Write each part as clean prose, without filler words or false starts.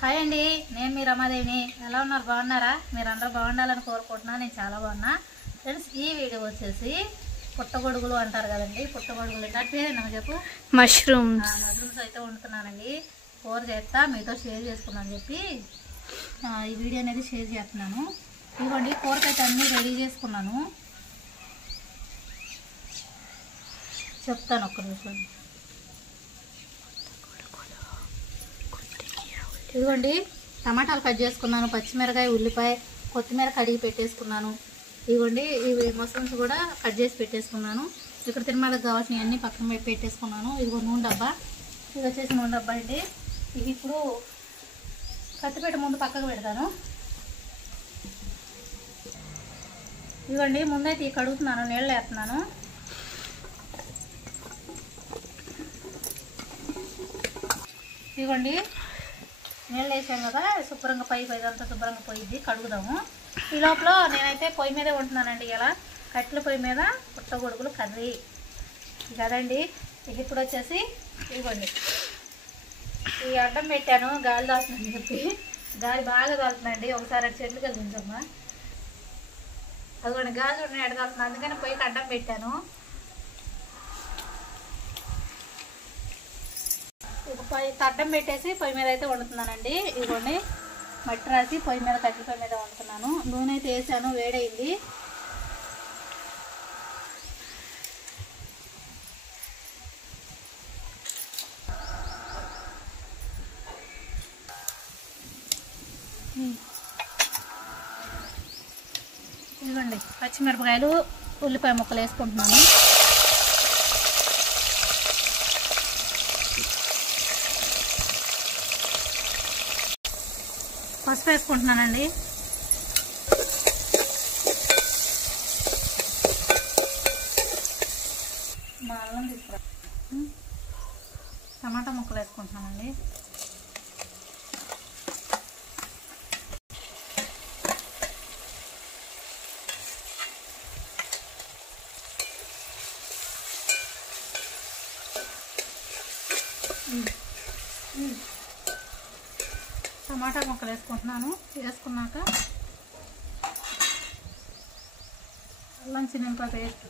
Hi అండి, నేను మీ రమాదేవిని. ఎలా ఉన్నారు? బాగున్నారా? మీరందరూ బాగుండాలని కోరుకుంటున్నా. నేను చాలా బాగున్నా ఫ్రెండ్స్. ఈ వీడియో వచ్చేసి పుట్టగొడుగులు అంటారు కదండి. పుట్టగొడుగులు అంటే పేరేనా చెప్పు? మష్రూమ్స్ అయితే వండుతున్నానండి. కూర చేస్తా, మీతో షేర్ చేసుకున్నాను చెప్పి ఈ వీడియో అనేది షేర్ చేస్తున్నాను. ఇదిగోండి, కూరకైతే అన్నీ రెడీ చేసుకున్నాను. చెప్తాను ఒక్క నిమిషం. ఇదిగోండి, టమాటాలు కట్ చేసుకున్నాను, పచ్చిమిరకాయ, ఉల్లిపాయ, కొత్తిమీర కడిగి పెట్టేసుకున్నాను. ఇదిగోండి, ఇవి మష్రూమ్స్ కూడా కట్ చేసి పెట్టేసుకున్నాను. ఇక్కడ తిరుమలకు కావాల్సినవి అన్నీ పక్కన పెట్టేసుకున్నాను. ఇదిగో నూనె డబ్బా, ఇది వచ్చేసి నూనె డబ్బా అండి. ఇది ఇప్పుడు కత్తిపెట్ట ముందు పక్కకు పెడతాను. ఇదిగోండి, ముందైతే ఈ కడుగుతున్నాను, నీళ్ళు వేస్తున్నాను. ఇదిగోండి, నీళ్ళు వేసాం కదా, శుభ్రంగా పైదంతా శుభ్రంగా పోయిద్ది, కడుగుదాము. ఈ లోపల నేనైతే పొయ్యి మీదే ఉంటున్నానండి. ఇలా కట్టెల పొయ్యి మీద పుట్టగొడుగులు కర్రీ కదండి. ఇప్పుడు వచ్చేసి ఇదిగోండి, ఈ అడ్డం పెట్టాను, గాలి దాల్తుందని చెప్పి. గాలి బాగా దాల్తుందండి. ఒకసారి అటు చెట్లు కలిగించమ్మా. అదిగోండి, గాలి చూడండి ఎడ దాల్తుంది, అందుకని పొయ్యికి అడ్డం పెట్టాను. అడ్డం పెట్టేసి పొయ్యి మీద అయితే వండుతున్నానండి. ఇదిగోండి, మట్టి రాసి పొయ్యి మీద కట్టెల పొయ్యి మీద వండుతున్నాను. నూనె అయితే వేసాను, వేడైంది. ఇదిగోండి, పచ్చిమిరపకాయలు, ఉల్లిపాయ ముక్కలు వేసుకుంటున్నాను. పసుపు వేసుకుంటున్నానండి. మా అల్లం తీసుకురా. టమాటా ముక్కలు వేసుకుంటున్నానండి. టమాటా ముక్కలు వేసుకుంటున్నాను. వేసుకున్నాక అల్లం చిన్నింపాయ పేస్ట్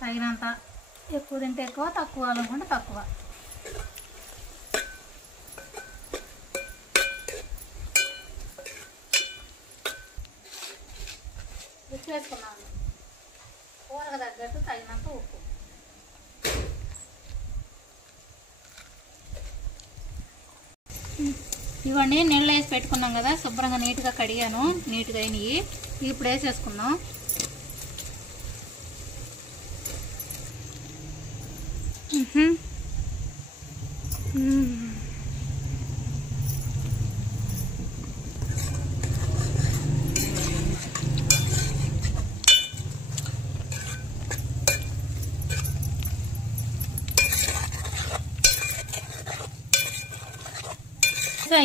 తగినంత, ఎక్కువ తింటే ఎక్కువ, తక్కువ అనుకుంటే తక్కువ. ఉప్పు వేసుకున్నాను, కూరకు తగ్గట్టు తగినంత ఉప్పు. ఇవన్నీ నీళ్ళు వేసి పెట్టుకున్నాం కదా, శుభ్రంగా నీట్గా కడిగాను, నీట్గా అయినాయి. ఇప్పుడు వేసేసుకున్నాం.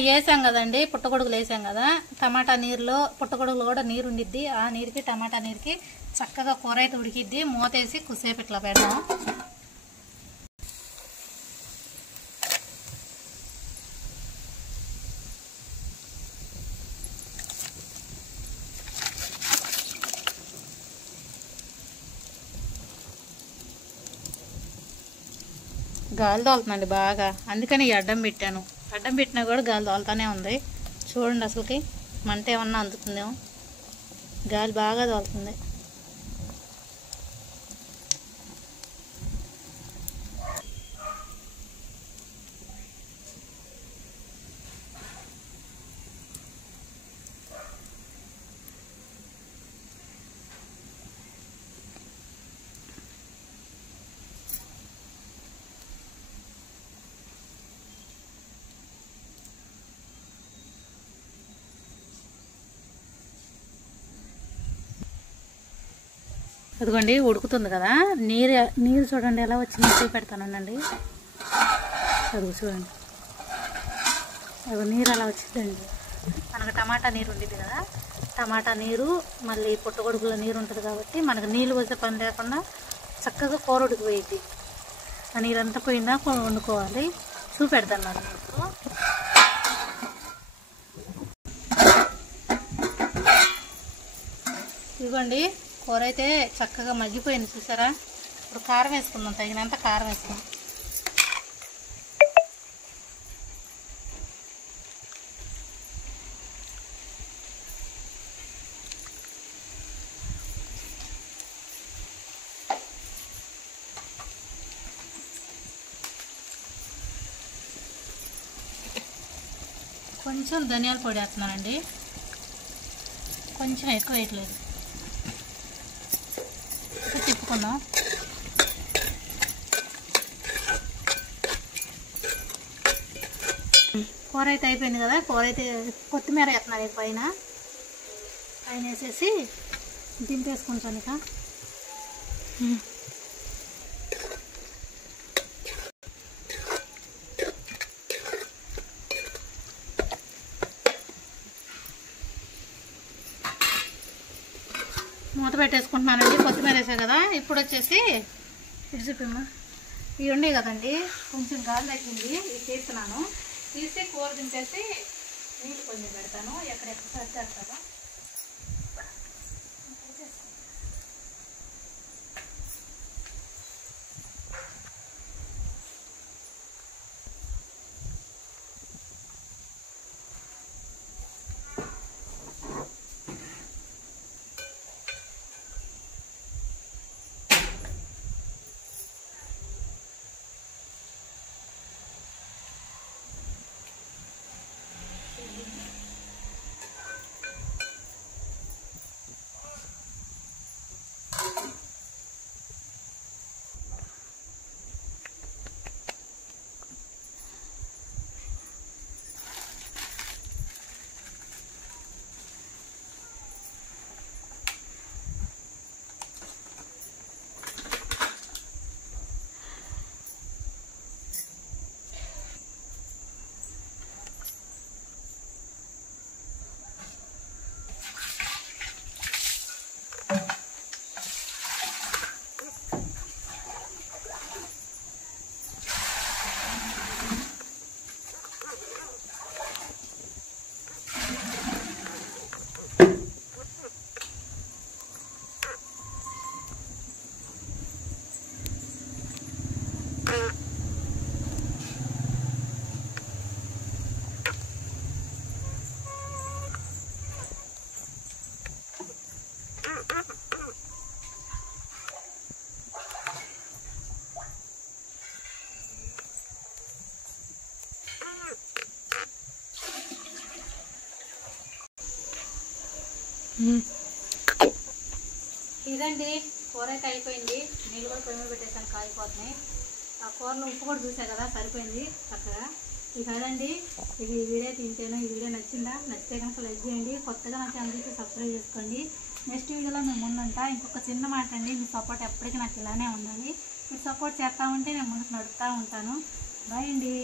వేసాం కదండి, పుట్టగొడుగులు వేసాం కదా. టమాటా నీరులో పుట్టగొడుగులు కూడా నీరు ఉండిద్ది. ఆ నీరుకి టమాటా నీరుకి చక్కగా కూర అయితే ఉడికిద్ది. మూతేసి కుసేపు ఇట్లా పెడదాం. గాలి తోలుతుందండి బాగా, అందుకని ఈ అడ్డం పెట్టాను. అడ్డం పెట్టినా కూడా గాలి తోలుతానే ఉంది. చూడండి, అసలుకి మంట ఏమన్నా అందుతుందేమో. గాలి బాగా తోలుతుంది. అదిగోండి, ఉడుకుతుంది కదా. నీరు చూడండి ఎలా వచ్చింది, పెడతానండి. అదిగో చూడండి, అదిగో నీరు అలా వచ్చిందండి. మనకు టమాటా నీరు ఉండేది కదా, టమాటా నీరు మళ్ళీ పుట్టగొడుగుల నీరు ఉంటుంది కాబట్టి మనకు నీళ్ళు వచ్చే పని లేకుండా చక్కగా కూర ఉడికిపోయిద్ది. ఆ నీరంతా పోయిందా వండుకోవాలి. చూపెడతాను మీకు. ఇదిగోండి కూర అయితే చక్కగా మగ్గిపోయింది చూసారా. ఇప్పుడు కారం వేసుకుందాం, తగినంత కారం వేసుకుందాం. కొంచెం ధనియాల పొడి వేస్తున్నానండి, కొంచెం ఎక్కువ వేయట్లేదు. తిప్పుకుందాం. కూర అయితే అయిపోయింది కదా. కూర అయితే కొత్తిమీర వేస్తున్నాను పైన వేసేసి దింపేసుకుంటాను ఇక. మూత పెట్టేసుకుంటున్నానండి. కొత్తిమీర వేసా కదా. ఇప్పుడు వచ్చేసి ఇటు చూపమ్మా, ఇవి ఉండే కదండి, కొంచెం గాలి తగ్గింది, ఇవి తీస్తున్నాను. తీసి కూర దింపేసి నీళ్ళు కొంచెం పెడతాను, ఎక్కడెక్కడ సర్దేస్తాను. ఇదండి కూర అయితే అయిపోయింది. నీళ్ళు కూడా పొయ్యి మీద పెట్టేసాను, కాగిపోతున్నాయి. ఆ కూరలో ఉప్పు కూడా చూసా కదా, సరిపోయింది చక్కగా. ఇక అదండి, ఇది ఈ వీడియో తింటేనో. ఈ వీడియో నచ్చిందా? నచ్చితే కనుక లైక్ చేయండి. కొత్తగా నా ఛానల్ అయితే సబ్స్క్రైబ్ చేసుకోండి. నెక్స్ట్ వీడియోలో మేము ముందుంటా. ఇంకొక చిన్న మాట అండి, మీ సపోర్ట్ ఎప్పటికీ నాకు ఇలానే ఉండాలి. మీరు సపోర్ట్ చేస్తూ ఉంటే నేను ముందుకు నడుస్తూ ఉంటాను. బాయ్ అండి.